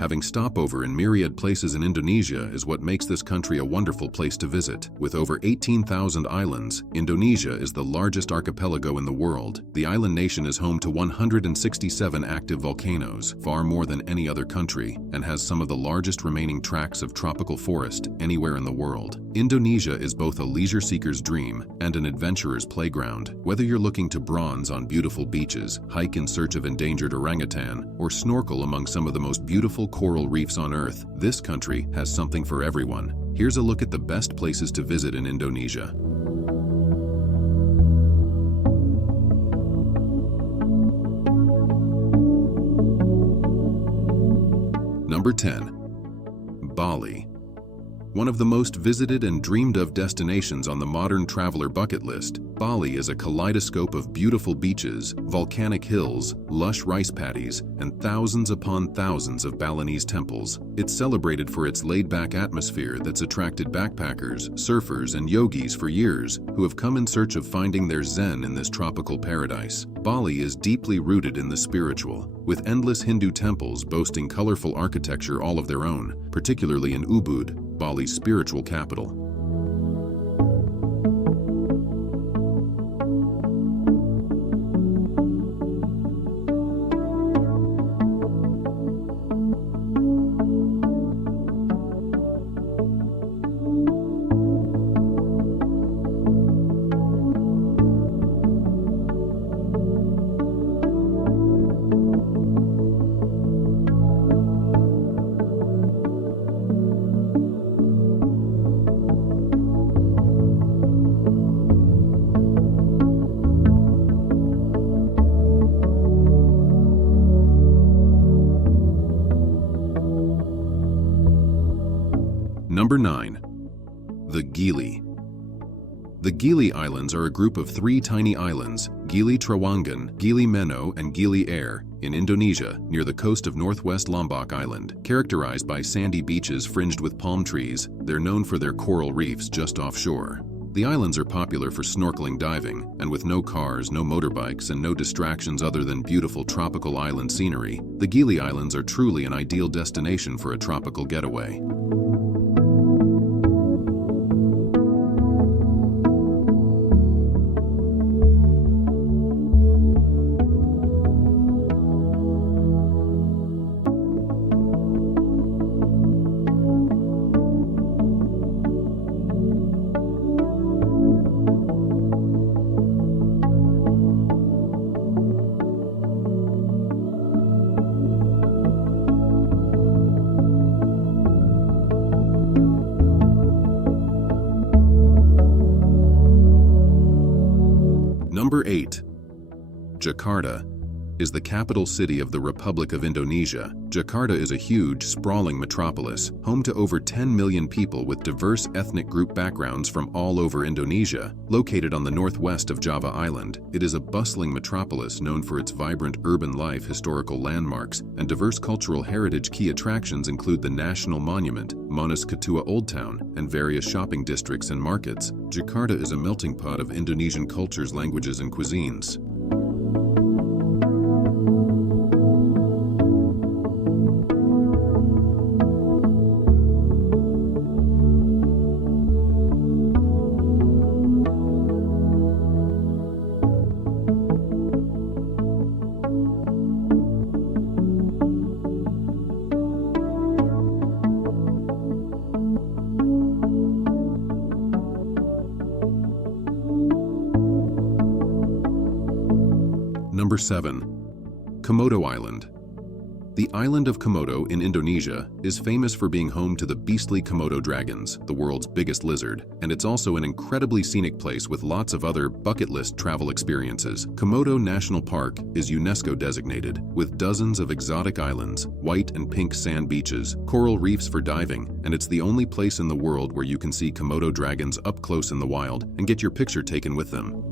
Having stopover in myriad places in Indonesia is what makes this country a wonderful place to visit. With over 18,000 islands, Indonesia is the largest archipelago in the world. The island nation is home to 167 active volcanoes, far more than any other country, and has some of the largest remaining tracts of tropical forest anywhere in the world. Indonesia is both a leisure seeker's dream and an adventurer's playground. Whether you're looking to bronze on beautiful beaches, hike in search of endangered orangutan, or snorkel among some of the most beautiful coral reefs on Earth, this country has something for everyone. Here's a look at the best places to visit in Indonesia. Number 10. Bali. One of the most visited and dreamed of destinations on the modern traveler bucket list, Bali is a kaleidoscope of beautiful beaches, volcanic hills, lush rice paddies, and thousands upon thousands of Balinese temples. It's celebrated for its laid-back atmosphere that's attracted backpackers, surfers, and yogis for years who have come in search of finding their zen in this tropical paradise. Bali is deeply rooted in the spiritual, with endless Hindu temples boasting colorful architecture all of their own, particularly in Ubud, Bali's spiritual capital. Number 9. The Gili. The Gili Islands are a group of 3 tiny islands, Gili Trawangan, Gili Meno, and Gili Air, in Indonesia, near the coast of northwest Lombok Island. Characterized by sandy beaches fringed with palm trees, they're known for their coral reefs just offshore. The islands are popular for snorkeling diving, and with no cars, no motorbikes, and no distractions other than beautiful tropical island scenery, the Gili Islands are truly an ideal destination for a tropical getaway. Number 8. Jakarta is the capital city of the Republic of Indonesia. Jakarta is a huge, sprawling metropolis, home to over 10 million people with diverse ethnic group backgrounds from all over Indonesia. Located on the northwest of Java Island, it is a bustling metropolis known for its vibrant urban life, historical landmarks, and diverse cultural heritage. Key attractions include the National Monument, Monas Ketua Old Town, and various shopping districts and markets. Jakarta is a melting pot of Indonesian cultures, languages, and cuisines. Number 7. Komodo Island. The island of Komodo in Indonesia is famous for being home to the beastly Komodo dragons, the world's biggest lizard, and it's also an incredibly scenic place with lots of other bucket list travel experiences. Komodo National Park is UNESCO designated, with dozens of exotic islands, white and pink sand beaches, coral reefs for diving, and it's the only place in the world where you can see Komodo dragons up close in the wild and get your picture taken with them.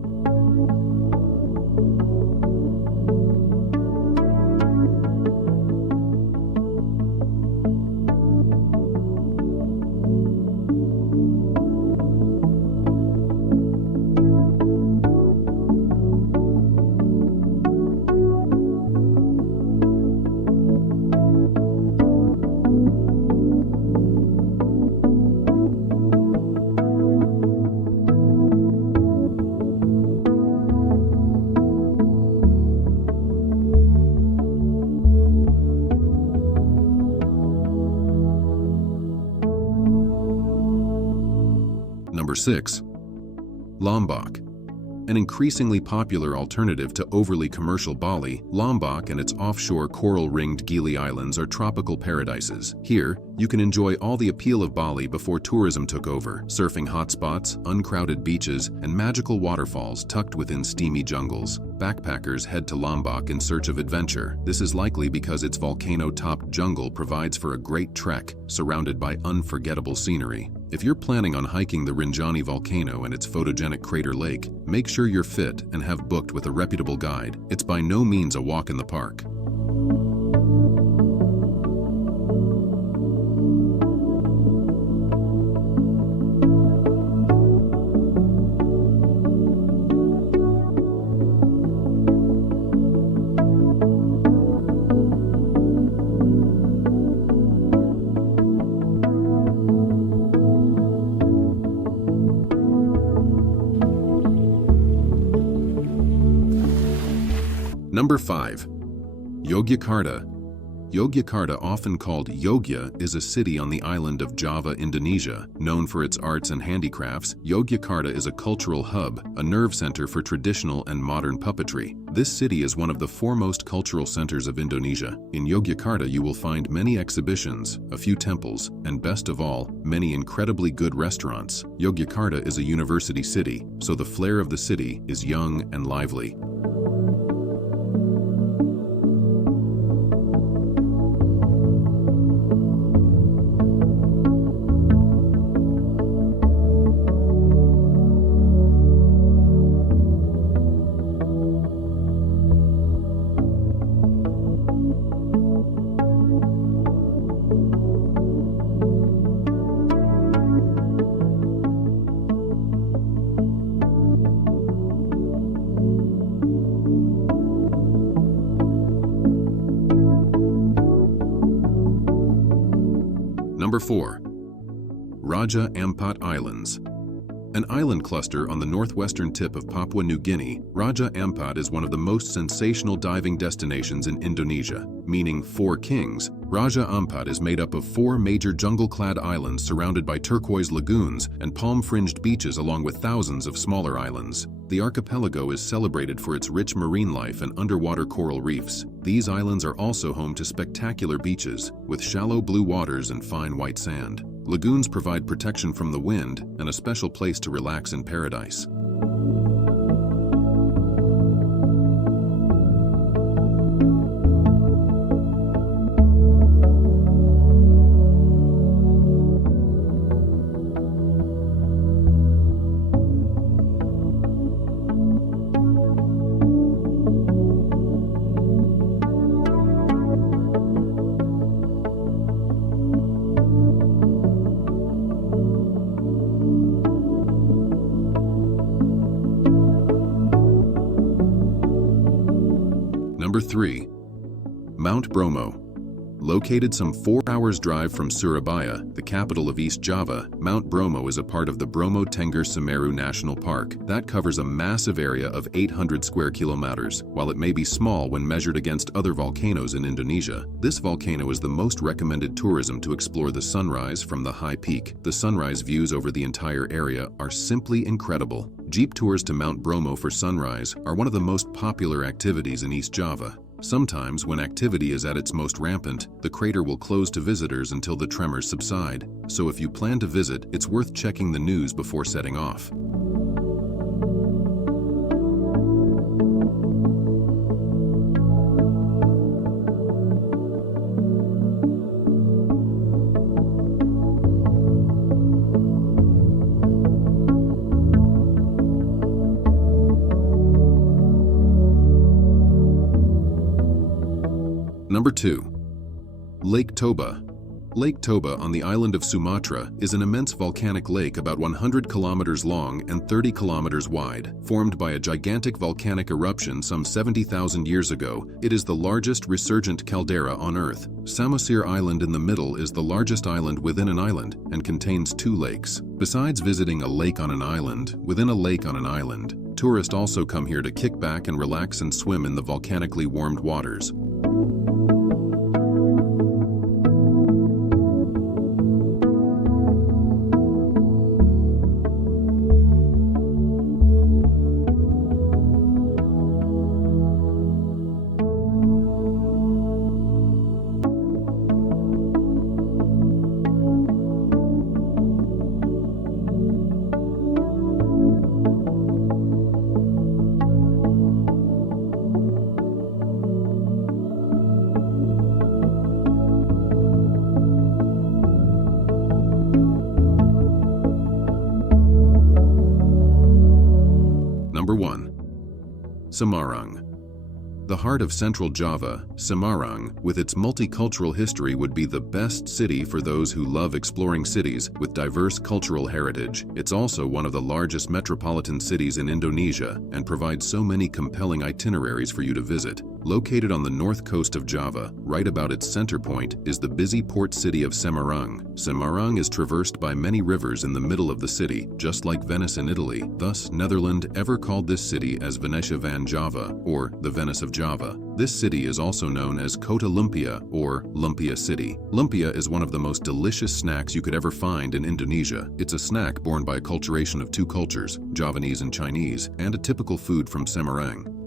Number 6. Lombok. An increasingly popular alternative to overly commercial Bali, Lombok and its offshore coral-ringed Gili Islands are tropical paradises. Here, you can enjoy all the appeal of Bali before tourism took over: surfing hotspots, uncrowded beaches, and magical waterfalls tucked within steamy jungles. Backpackers head to Lombok in search of adventure. This is likely because its volcano-topped jungle provides for a great trek, surrounded by unforgettable scenery. If you're planning on hiking the Rinjani volcano and its photogenic crater lake, make sure you're fit and have booked with a reputable guide. It's by no means a walk in the park. Number 5. Yogyakarta. Yogyakarta, often called Yogya, is a city on the island of Java, Indonesia. Known for its arts and handicrafts, Yogyakarta is a cultural hub, a nerve center for traditional and modern puppetry. This city is one of the foremost cultural centers of Indonesia. In Yogyakarta, you will find many exhibitions, a few temples, and best of all, many incredibly good restaurants. Yogyakarta is a university city, so the flair of the city is young and lively. Number 4. Raja Ampat Islands. An island cluster on the northwestern tip of Papua New Guinea, Raja Ampat is one of the most sensational diving destinations in Indonesia. Meaning Four Kings, Raja Ampat is made up of 4 major jungle-clad islands surrounded by turquoise lagoons and palm-fringed beaches along with thousands of smaller islands. The archipelago is celebrated for its rich marine life and underwater coral reefs. These islands are also home to spectacular beaches, with shallow blue waters and fine white sand. Lagoons provide protection from the wind and a special place to relax in paradise. Number 3. Mount Bromo. Located some 4 hours drive from Surabaya, the capital of East Java, Mount Bromo is a part of the Bromo Tengger Semeru National Park. That covers a massive area of 800 square kilometers. While it may be small when measured against other volcanoes in Indonesia, this volcano is the most recommended tourism to explore the sunrise from the high peak. The sunrise views over the entire area are simply incredible. Jeep tours to Mount Bromo for sunrise are one of the most popular activities in East Java. Sometimes, when activity is at its most rampant, the crater will close to visitors until the tremors subside. So if you plan to visit, it's worth checking the news before setting off. Number 2. Lake Toba. Lake Toba on the island of Sumatra is an immense volcanic lake about 100 kilometers long and 30 kilometers wide. Formed by a gigantic volcanic eruption some 70,000 years ago, it is the largest resurgent caldera on Earth. Samosir Island in the middle is the largest island within an island and contains 2 lakes. Besides visiting a lake on an island, within a lake on an island, tourists also come here to kick back and relax and swim in the volcanically warmed waters. Semarang. The heart of central Java, Semarang, with its multicultural history would be the best city for those who love exploring cities with diverse cultural heritage. It's also one of the largest metropolitan cities in Indonesia and provides so many compelling itineraries for you to visit. Located on the north coast of Java, right about its center point, is the busy port city of Semarang. Semarang is traversed by many rivers in the middle of the city, just like Venice in Italy. Thus, Netherlands ever called this city as Venetia van Java, or the Venice of Java. This city is also known as Kota Lumpia, or Lumpia City. Lumpia is one of the most delicious snacks you could ever find in Indonesia. It's a snack born by acculturation of two cultures, Javanese and Chinese, and a typical food from Semarang.